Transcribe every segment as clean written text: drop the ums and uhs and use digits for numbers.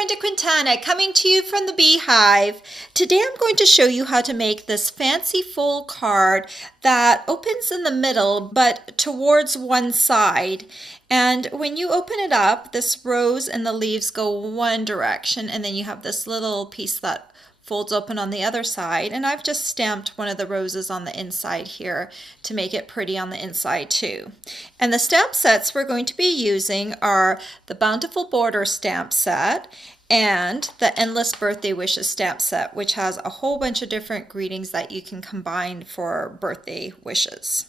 Brenda Quintana coming to you from the Beehive. Today I'm going to show you how to make this fancy full card that opens in the middle but towards one side. And when you open it up, this rose and the leaves go one direction, and then you have this little piece that folds open on the other side, and I've just stamped one of the roses on the inside here to make it pretty on the inside too. And the stamp sets we're going to be using are the Bountiful Border stamp set and the Endless Birthday Wishes stamp set, which has a whole bunch of different greetings that you can combine for birthday wishes.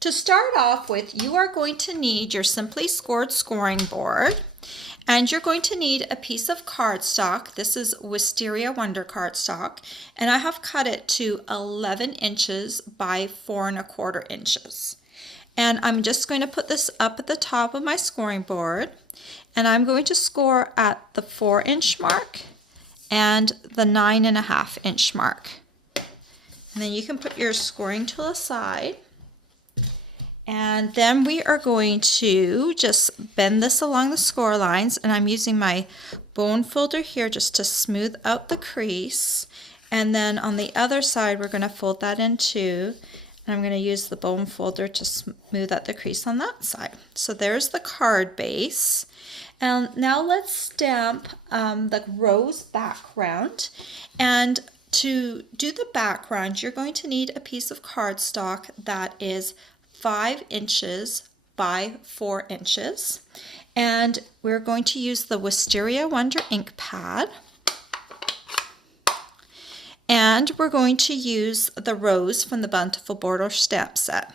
To start off with, you are going to need your Simply Scored scoring board. And you're going to need a piece of cardstock. This is Wisteria Wonder cardstock, and I have cut it to 11 inches by 4 1/4 inches. And I'm just going to put this up at the top of my scoring board, and I'm going to score at the 4-inch mark and the 9.5 inch mark. And then you can put your scoring tool aside. And then we are going to just bend this along the score lines, and I'm using my bone folder here just to smooth out the crease. And then on the other side, we're going to fold that in too, and I'm going to use the bone folder to smooth out the crease on that side. So there's the card base. And now let's stamp the rose background. And to do the background, you're going to need a piece of cardstock that is 5 inches by 4 inches, and we're going to use the Wisteria Wonder ink pad, and we're going to use the rose from the Bountiful Border stamp set.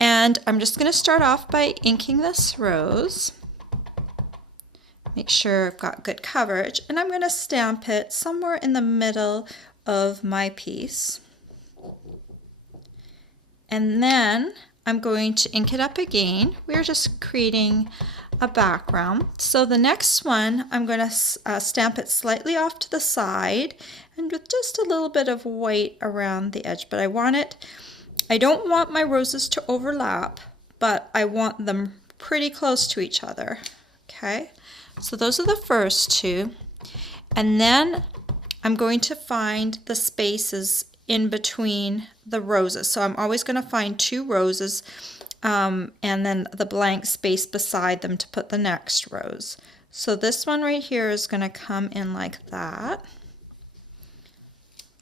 And I'm just going to start off by inking this rose. Make sure I've got good coverage, and I'm going to stamp it somewhere in the middle of my piece. And then I'm going to ink it up again. We're just creating a background. So the next one, I'm going to stamp it slightly off to the side and with just a little bit of white around the edge. But I don't want my roses to overlap, but I want them pretty close to each other. Okay, so those are the first two. And then I'm going to find the spaces in between the roses. So I'm always going to find 2 roses and then the blank space beside them to put the next rose. So this one right here is going to come in like that.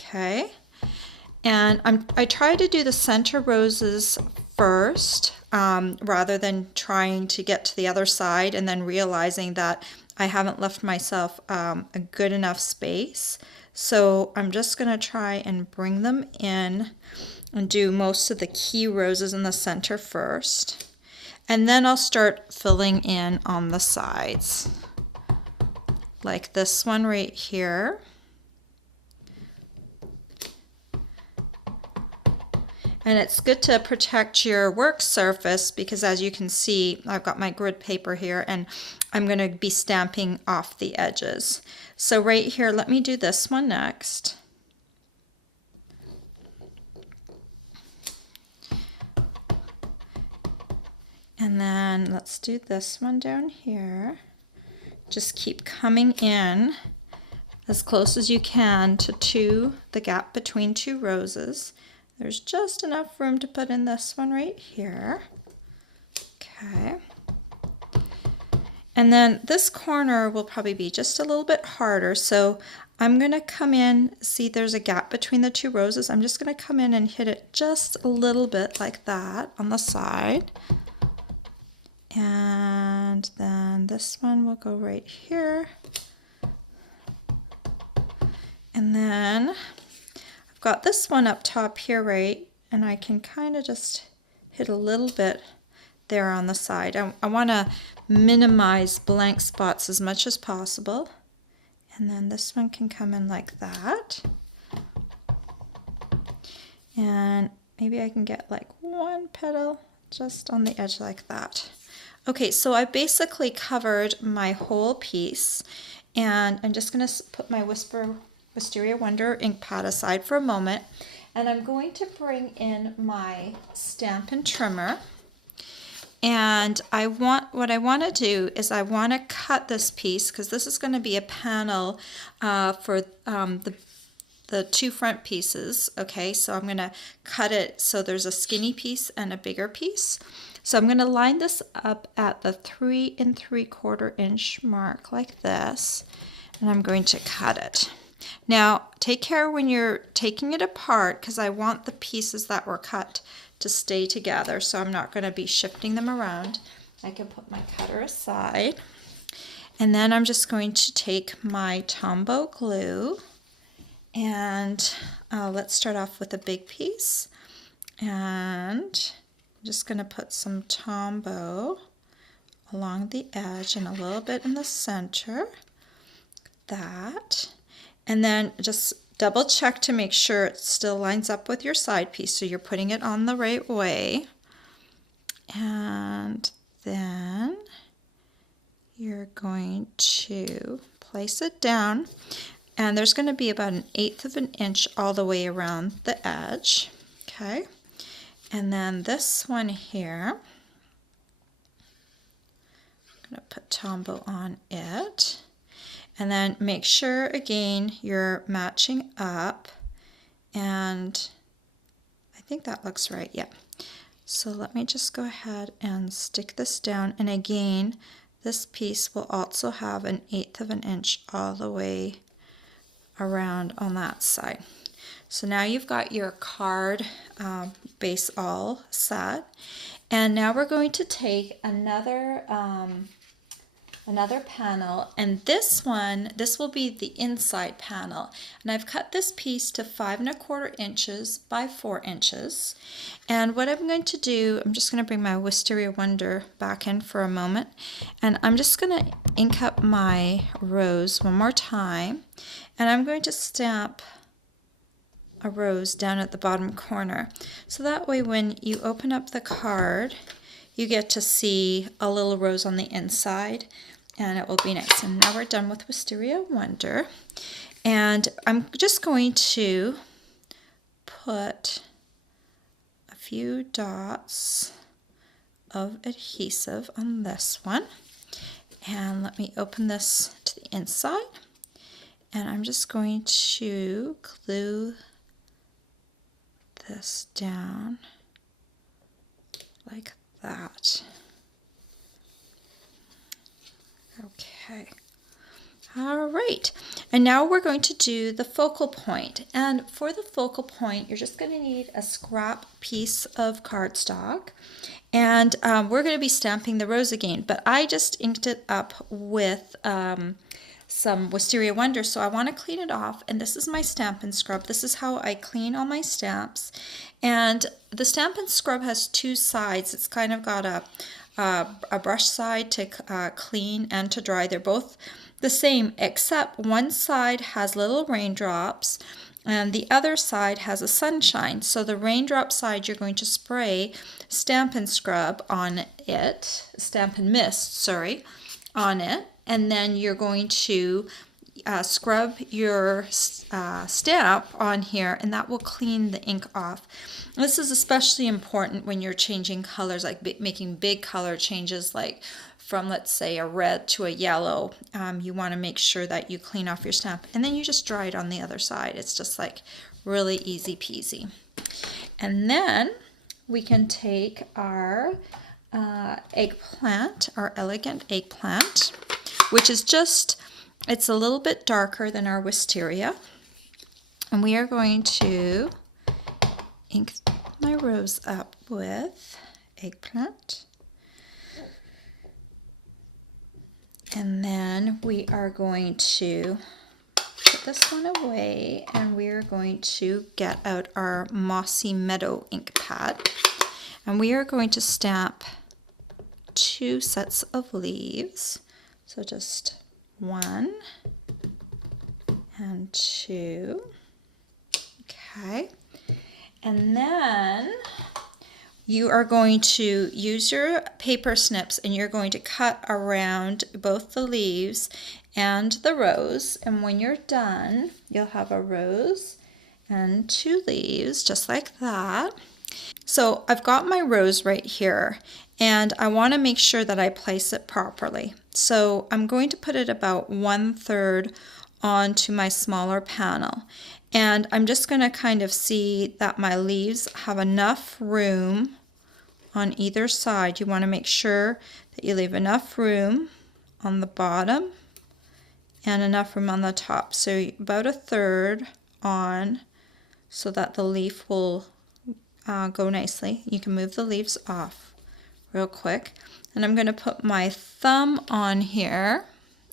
Okay. And I try to do the center roses first rather than trying to get to the other side and then realizing that I haven't left myself a good enough space. So I'm just going to try and bring them in and do most of the key roses in the center first. And then I'll start filling in on the sides. Like this one right here. And it's good to protect your work surface because, as you can see, I've got my grid paper here and I'm going to be stamping off the edges. So right here, let me do this one next. And then let's do this one down here. Just keep coming in as close as you can to the gap between 2 roses. There's just enough room to put in this one right here. Okay. And then this corner will probably be just a little bit harder. So I'm going to come in, see there's a gap between the 2 roses. I'm just going to come in and hit it just a little bit like that on the side. And then this one will go right here. And then I've got this one up top here, right? And I can kind of just hit a little bit there on the side. I want to minimize blank spots as much as possible. And then this one can come in like that. And maybe I can get like 1 petal just on the edge like that. Okay, so I basically covered my whole piece, and I'm just going to put my Wisteria Wonder ink pad aside for a moment, and I'm going to bring in my Stampin' Trimmer. And what I want to do is I want to cut this piece because this is going to be a panel for the two front pieces. Okay, so I'm going to cut it so there's a skinny piece and a bigger piece. So I'm going to line this up at the 3 3/4 inch mark like this, and I'm going to cut it. Now take care when you're taking it apart because I want the pieces that were cut to stay together, so I'm not going to be shifting them around. I can put my cutter aside, and then I'm just going to take my Tombow glue, and let's start off with a big piece, and I'm just going to put some Tombow along the edge and a little bit in the center, that, and then just double check to make sure it still lines up with your side piece, so you're putting it on the right way. And then you're going to place it down, and there's going to be about 1/8 of an inch all the way around the edge. Okay, and then this one here, I'm going to put Tombow on it. And then make sure, again, you're matching up, and I think that looks right, yeah. So let me just go ahead and stick this down, and again, this piece will also have 1/8 of an inch all the way around on that side. So now you've got your card base all set, and now we're going to take another panel, and this will be the inside panel, and I've cut this piece to 5 1/4 inches by 4 inches. And what I'm going to do, I'm just going to bring my Wisteria Wonder back in for a moment, and I'm just going to ink up my rose one more time, and I'm going to stamp a rose down at the bottom corner, so that way when you open up the card you get to see a little rose on the inside, and it will be nice. And now we're done with Wisteria Wonder, and I'm just going to put a few dots of adhesive on this one, and let me open this to the inside, and I'm just going to glue this down like that. Okay, all right, and now we're going to do the focal point. And for the focal point, you're just going to need a scrap piece of cardstock, and we're going to be stamping the rose again, but I just inked it up with some Wisteria Wonder, so I want to clean it off, and this is my Stampin' Scrub. This is how I clean all my stamps, and the Stampin' Scrub has two sides. It's kind of got a brush side to clean and to dry. They're both the same, except one side has little raindrops and the other side has a sunshine. So the raindrop side, you're going to spray Stampin' Scrub on it, Stampin' Mist, sorry, on it, and then you're going to scrub your stamp on here, and that will clean the ink off. This is especially important when you're changing colors, like making big color changes, like from, let's say, a red to a yellow. You want to make sure that you clean off your stamp, and then you just dry it on the other side. It's just like really easy peasy. And then we can take our eggplant, our elegant eggplant, which is just, it's a little bit darker than our wisteria, and we are going to ink my rose up with eggplant, and then we are going to put this one away, and we are going to get out our Mossy Meadow ink pad, and we are going to stamp 2 sets of leaves, so just 1 and 2. Okay, and then you are going to use your paper snips, and you're going to cut around both the leaves and the rose, and when you're done you'll have a rose and 2 leaves just like that. So I've got my rose right here, and I want to make sure that I place it properly. So I'm going to put it about 1/3 onto my smaller panel. And I'm just going to kind of see that my leaves have enough room on either side. You want to make sure that you leave enough room on the bottom and enough room on the top. So about 1/3 on so that the leaf will go nicely. You can move the leaves off real quick. And I'm going to put my thumb on here,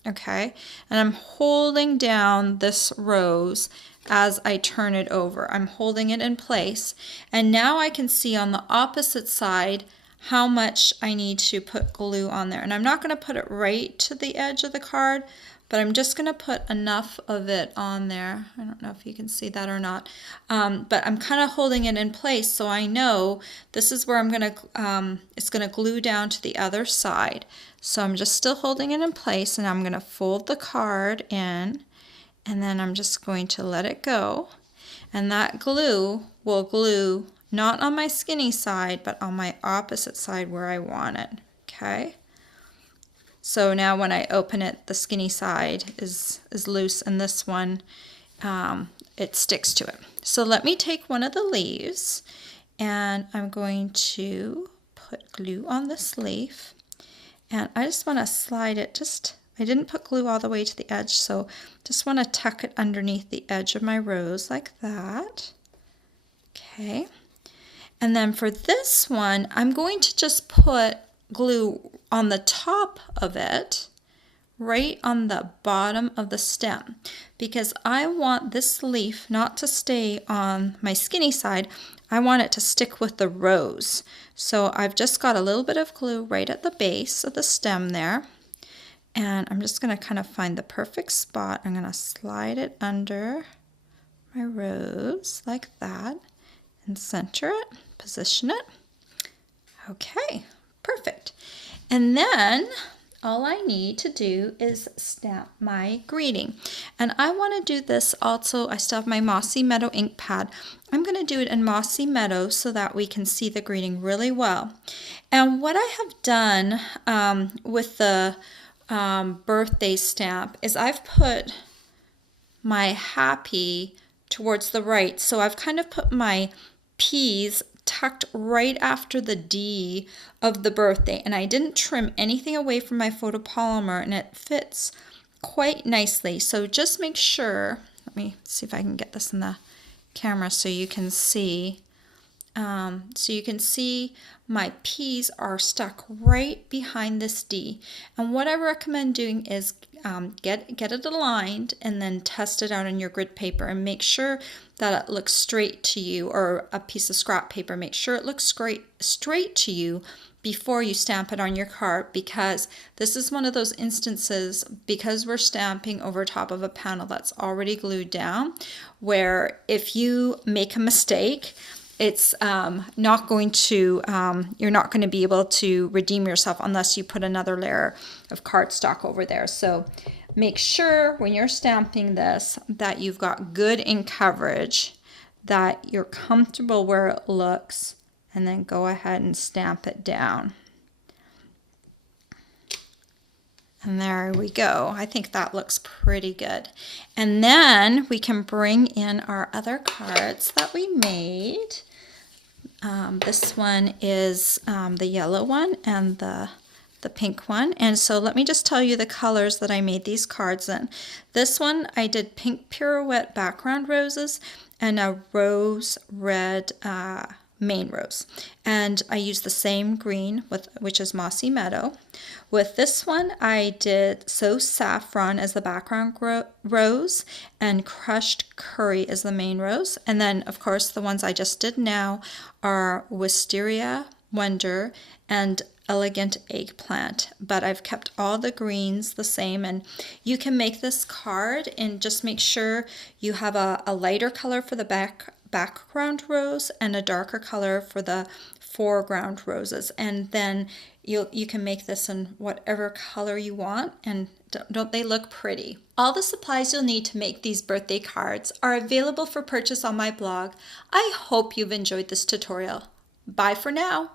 okay? And I'm holding down this rose as I turn it over. I'm holding it in place. And now I can see on the opposite side how much I need to put glue on there. And I'm not going to put it right to the edge of the card, but I'm just going to put enough of it on there. I don't know if you can see that or not, but I'm kind of holding it in place so I know this is where I'm going to, it's going to glue down to the other side. So I'm just still holding it in place, and I'm going to fold the card in, and then I'm just going to let it go. And that glue will glue not on my skinny side, but on my opposite side where I want it, okay? So now when I open it, the skinny side is loose, and this one, it sticks to it. So let me take one of the leaves, and I'm going to put glue on this leaf. And I just want to slide it, I didn't put glue all the way to the edge, so just want to tuck it underneath the edge of my rose like that. Okay. And then for this one, I'm going to just put glue on the top of it, right on the bottom of the stem, because I want this leaf not to stay on my skinny side. I want it to stick with the rose. So I've just got a little bit of glue right at the base of the stem there. And I'm just going to kind of find the perfect spot. I'm going to slide it under my rose like that and center it, position it. Okay, perfect. And then all I need to do is stamp my greeting. And I want to do this also, I still have my Mossy Meadow ink pad. I'm going to do it in Mossy Meadow so that we can see the greeting really well. And what I have done with the birthday stamp is I've put my happy towards the right. So I've kind of put my P's tucked right after the D of the birthday, and I didn't trim anything away from my photopolymer, and it fits quite nicely. So just make sure, let me see if I can get this in the camera so you can see. My P's are stuck right behind this D. And what I recommend doing is get it aligned and then test it out on your grid paper and make sure that it looks straight to you, or a piece of scrap paper. Make sure it looks straight to you before you stamp it on your card, because this is one of those instances, because we're stamping over top of a panel that's already glued down, where if you make a mistake, it's not going to, you're not going to be able to redeem yourself unless you put another layer of cardstock over there. So make sure when you're stamping this that you've got good ink coverage, that you're comfortable where it looks, and then go ahead and stamp it down. And there we go. I think that looks pretty good. And then we can bring in our other cards that we made. This one is the yellow one and the pink one. And so let me just tell you the colors that I made these cards in. This one I did pink pirouette background roses and a rose red main rose. And I used the same green, which is Mossy Meadow. With this one, I did So Saffron as the background rose and Crushed Curry as the main rose. And then, of course, the ones I just did now are Wisteria Wonder and Elegant Eggplant. But I've kept all the greens the same. And you can make this card and just make sure you have a lighter color for the background rose and a darker color for the foreground roses, and then you can make this in whatever color you want, and don't they look pretty? All the supplies you'll need to make these birthday cards are available for purchase on my blog. I hope you've enjoyed this tutorial. Bye for now.